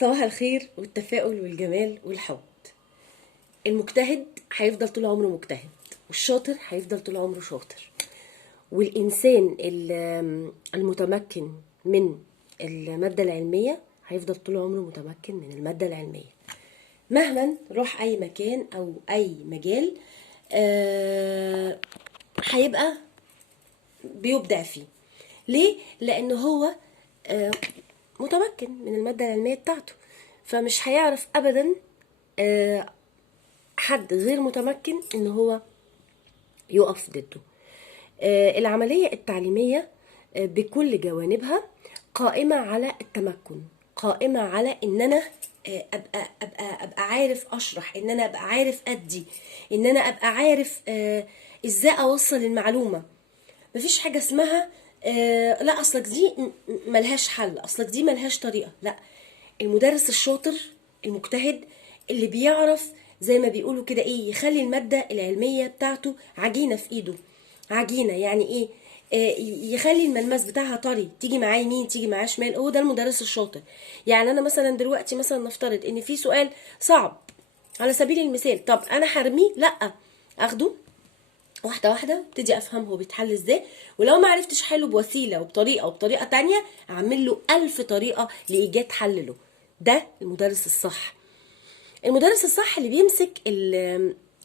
صباح الخير والتفاؤل والجمال والحب. المجتهد هيفضل طول عمره مجتهد، والشاطر هيفضل طول عمره شاطر، والإنسان المتمكن من المادة العلمية هيفضل طول عمره متمكن من المادة العلمية مهما روح أي مكان أو أي مجال. هيبقى بيبدع فيه. ليه؟ لأن هو متمكن من المادة العلمية بتاعته، فمش هيعرف أبدا حد غير متمكن ان هو يقف ضده. العملية التعليمية بكل جوانبها قائمة على التمكن، قائمة على ان انا ابقى عارف اشرح، ان انا ابقى عارف ادي، ان انا ابقى عارف ازاي اوصل المعلومة. مفيش حاجة اسمها لا اصلك دي ملهاش حل، اصلك دي ملهاش طريقة. لا، المدرس الشاطر المجتهد اللي بيعرف زي ما بيقولوا كده ايه، يخلي المادة العلمية بتاعته عجينة في ايده. عجينة يعني ايه؟ يخلي الملمس بتاعها طري، تيجي معاه يمين تيجي معاه شمال. هو ده المدرس الشاطر. يعني انا مثلا دلوقتي مثلا نفترض ان في سؤال صعب على سبيل المثال، طب انا هرميه؟ لا، اخده واحده واحده، ابتدي افهم هو بيتحل ازاي، ولو ما عرفتش حله بوسيله وبطريقه تانية، اعمل له 1000 طريقه لايجاد حل له. ده المدرس الصح. المدرس الصح اللي بيمسك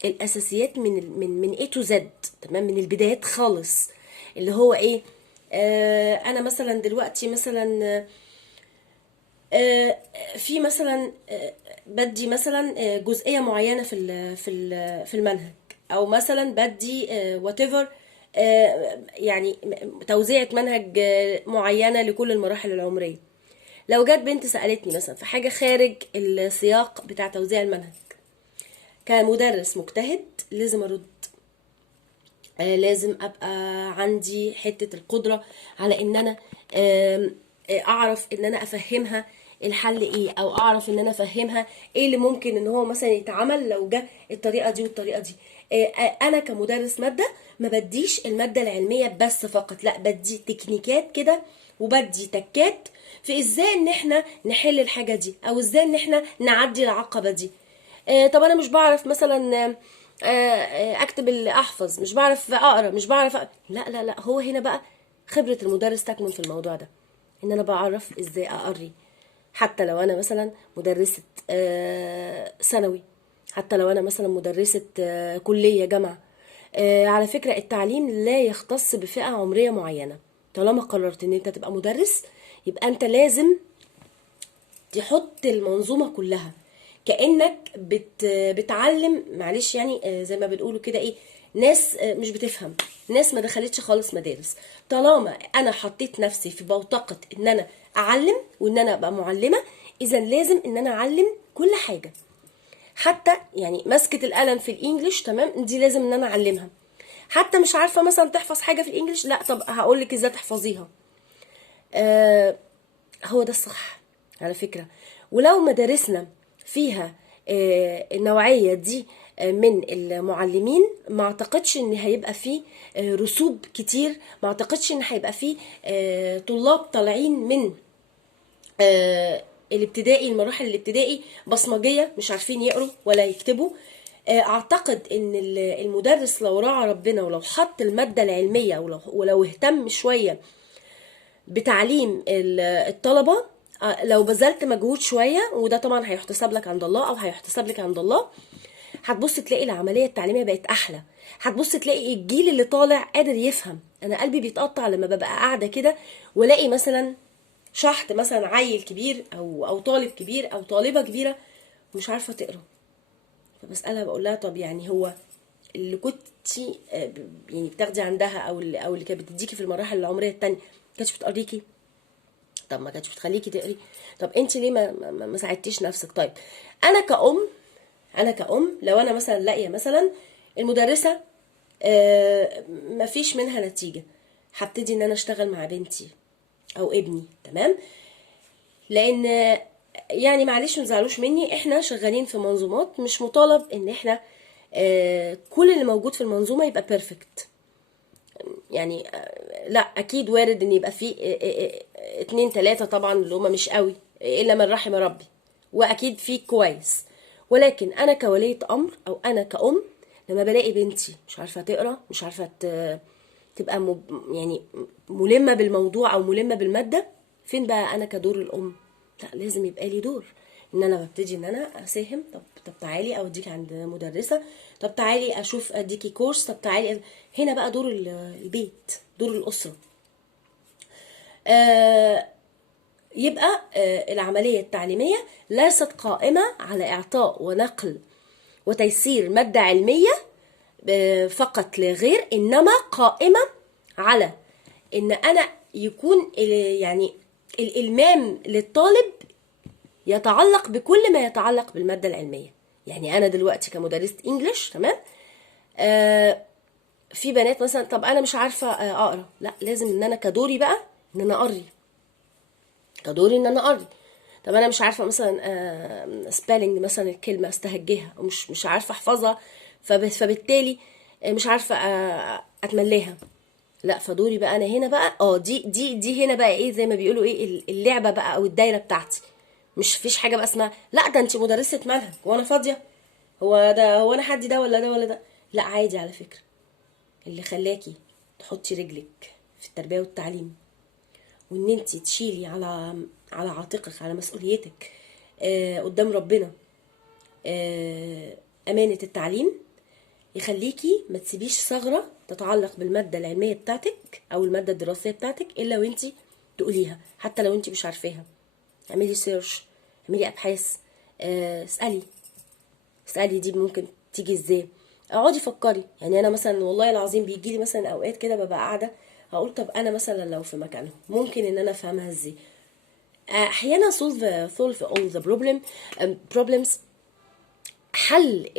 الاساسيات من A to Z، تمام، من البدايات خالص. اللي هو ايه؟ انا مثلا دلوقتي مثلا في مثلا بدي مثلا جزئيه معينه في المنهج، او مثلا بدي وات ايفر، يعني توزيعه منهج معينه لكل المراحل العمريه. لو جت بنت سالتني مثلا في حاجه خارج السياق بتاع توزيع المنهج، كمدرس مجتهد لازم ارد. لازم ابقى عندي حته القدره على ان انا اعرف ان انا افهمها الحل ايه، او اعرف ان انا افهمها ايه اللي ممكن ان هو مثلا يتعمل لو جه الطريقه دي والطريقه دي. انا كمدرس ماده ما بديش الماده العلميه بس فقط، لا، بدي تكنيكات كده، وبدي تكات في ازاي ان احنا نحل الحاجه دي، او ازاي ان احنا نعدي العقبه دي. طب انا مش بعرف مثلا اكتب اللي احفظ، مش بعرف اقرا، مش بعرف لا لا لا، هو هنا بقى خبرة المدرس تكمن في الموضوع ده، ان انا بعرف ازاي اقري. حتى لو انا مثلا مدرسة ثانوي، حتى لو انا مثلا مدرسة كلية جامعة. على فكرة التعليم لا يختص بفئة عمرية معينة. طالما قررت ان انت تبقى مدرس، يبقى انت لازم تحط المنظومة كلها، كأنك بتعلم، معلش يعني زي ما بنقولوا كده ايه، ناس مش بتفهم، ناس ما دخلتش خالص مدارس. طالما انا حطيت نفسي في بوتقة ان انا اعلم وان انا ابقى معلمة، اذا لازم ان انا اعلم كل حاجة. حتى يعني مسكة القلم في الانجليش، تمام، دي لازم ان انا اعلمها. حتى مش عارفة مثلا تحفظ حاجة في الانجليش، لا، طب هقولك ازاي تحفظيها. آه هو ده الصح على فكرة. ولو مدارسنا فيها النوعية دي من المعلمين، ما اعتقدش ان هيبقى فيه رسوب كتير، ما اعتقدش ان هيبقى فيه طلاب طالعين من الابتدائي، المراحل الابتدائي بصمجية مش عارفين يقروا ولا يكتبوا. اعتقد ان المدرس لو راعى ربنا، ولو حط المادة العلمية، ولو اهتم شوية بتعليم الطلبة، لو بذلت مجهود شوية، وده طبعا هيحتسب لك عند الله، او هيحتسب لك عند الله، هتبص تلاقي العملية التعليمية بقت احلى. هتبص تلاقي الجيل اللي طالع قادر يفهم. انا قلبي بيتقطع لما ببقى قاعدة كده والاقي مثلا شحط مثلا عيل كبير او طالب كبير او طالبة كبيرة مش عارفة تقرا. فبسألها بقول لها طب يعني هو اللي كنت يعني بتاخدي عندها، او اللي كانت بتديكي في المراحل العمرية التانية، كانتش بتقريكي؟ طب ما كانتش بتخليكي تقري؟ طب انت ليه ما ساعدتيش نفسك؟ طيب انا كأم لو انا مثلا لاقيه مثلا المدرسه ما فيش منها نتيجه، هبتدي ان انا اشتغل مع بنتي او ابني، تمام، لان يعني معلش ما تزعلوش مني، احنا شغالين في منظومات، مش مطالب ان احنا كل اللي موجود في المنظومه يبقى بيرفكت. يعني لا، اكيد وارد ان يبقى فيه اتنين تلاتة طبعا اللي هما مش قوي، الا من رحم ربي، واكيد في كويس، ولكن انا كولية امر او انا كأم لما بلاقي بنتي مش عارفة تقرا، مش عارفة تبقى يعني ملمة بالموضوع او ملمة بالمادة، فين بقى انا كدور الام؟ لا، لازم يبقى لي دور، ان انا ببتدي ان انا اساهم. طب تعالي اوديكي عند مدرسة، طب تعالي اشوف اديكي كورس، طب تعالي. هنا بقى دور البيت، دور الاسرة. آه يبقى العملية التعليمية ليست قائمة على إعطاء ونقل وتيسير مادة علمية فقط لا غير، إنما قائمة على إن أنا يكون يعني الإلمام للطالب يتعلق بكل ما يتعلق بالمادة العلمية. يعني أنا دلوقتي كمدرسة إنجليش، تمام، في بنات مثلا طب أنا مش عارفة أقرأ، لا، لازم إن أنا كدوري بقى إن أنا أقري، كدوري ان انا اقري. طب انا مش عارفه مثلا سبيلنج مثلا الكلمه استهجيها ومش مش عارفه احفظها، فبالتالي مش عارفه اتملاها، لا، فدوري بقى انا هنا بقى دي هنا بقى ايه، زي ما بيقولوا ايه، اللعبه بقى او الدايره بتاعتي. مش فيش حاجه بقى اسمها لا ده انت مدرسه منهج وانا فاضيه، هو انا حد ده ولا ده ولا ده، لا، عادي على فكره. اللي خلاكي تحطي رجلك في التربيه والتعليم، وان انت تشيلي على عاتقك، على مسؤوليتك قدام ربنا امانة التعليم، يخليكي ما تسيبيش ثغرة تتعلق بالمادة العلمية بتاعتك او المادة الدراسية بتاعتك الا وانت تقوليها، حتى لو انت مش عارفاها. اعملي سيرش، اعملي ابحاث، اسالي دي ممكن تيجي ازاي، اقعدي فكري. يعني انا مثلا والله العظيم بيجي لي مثلا اوقات كده ببقى قاعده هقول طب انا مثلا لو في مكانهم ممكن ان انا افهمها ازاي. احيانا solve all the problems. حل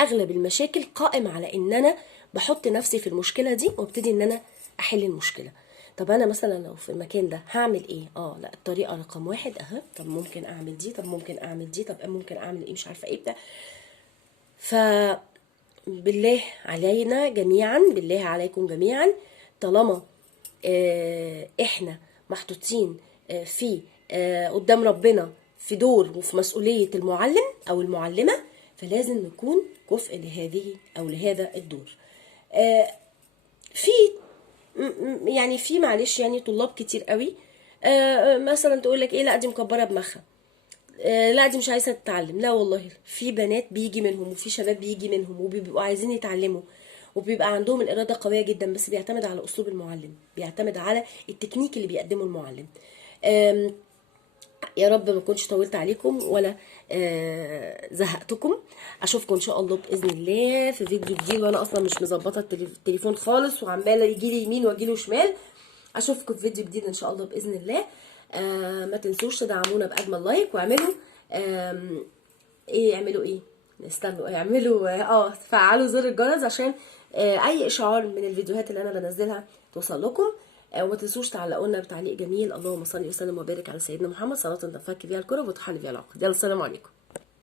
اغلب المشاكل قائم على ان انا بحط نفسي في المشكله دي وابتدي ان انا احل المشكله. طب انا مثلا لو في المكان ده هعمل ايه؟ لا، الطريقه رقم واحد اهي، طب ممكن اعمل دي، طب ممكن اعمل دي، طب ممكن اعمل ايه، مش عارفه ايه بتاع. فبالله علينا جميعا، بالله عليكم جميعا، طالما احنا محطوطين في قدام ربنا في دور وفي مسؤولية المعلم او المعلمة، فلازم نكون كفء لهذه او لهذا الدور. في يعني في معلش يعني طلاب كتير قوي مثلا تقول لك ايه، لا دي مكبره دماغها، لا دي مش عايزه تتعلم. لا والله، في بنات بيجي منهم وفي شباب بيجي منهم وبيبقوا عايزين يتعلموا وبيبقى عندهم الاراده قويه جدا، بس بيعتمد على اسلوب المعلم، بيعتمد على التكنيك اللي بيقدمه المعلم. يا رب ما كنتش طولت عليكم ولا زهقتكم. اشوفكم ان شاء الله باذن الله في فيديو جديد، وانا اصلا مش مظبطه التليفون خالص وعماله يجي لي يمين واجي له شمال. اشوفكم في فيديو جديد ان شاء الله باذن الله. ما تنسوش تدعمونا باجمل لايك، واعملوا ايه، اعملوا ايه، استنوا، اعملوا فعلوا زر الجرس عشان اي اشعار من الفيديوهات اللي انا بنزلها توصل لكم. وما تنسوش تعلقوا لنا بتعليق جميل. اللهم صل وسلم وبارك على سيدنا محمد صلاه تنفك بها الكرب وتحل بها العقد. يلا، السلام عليكم.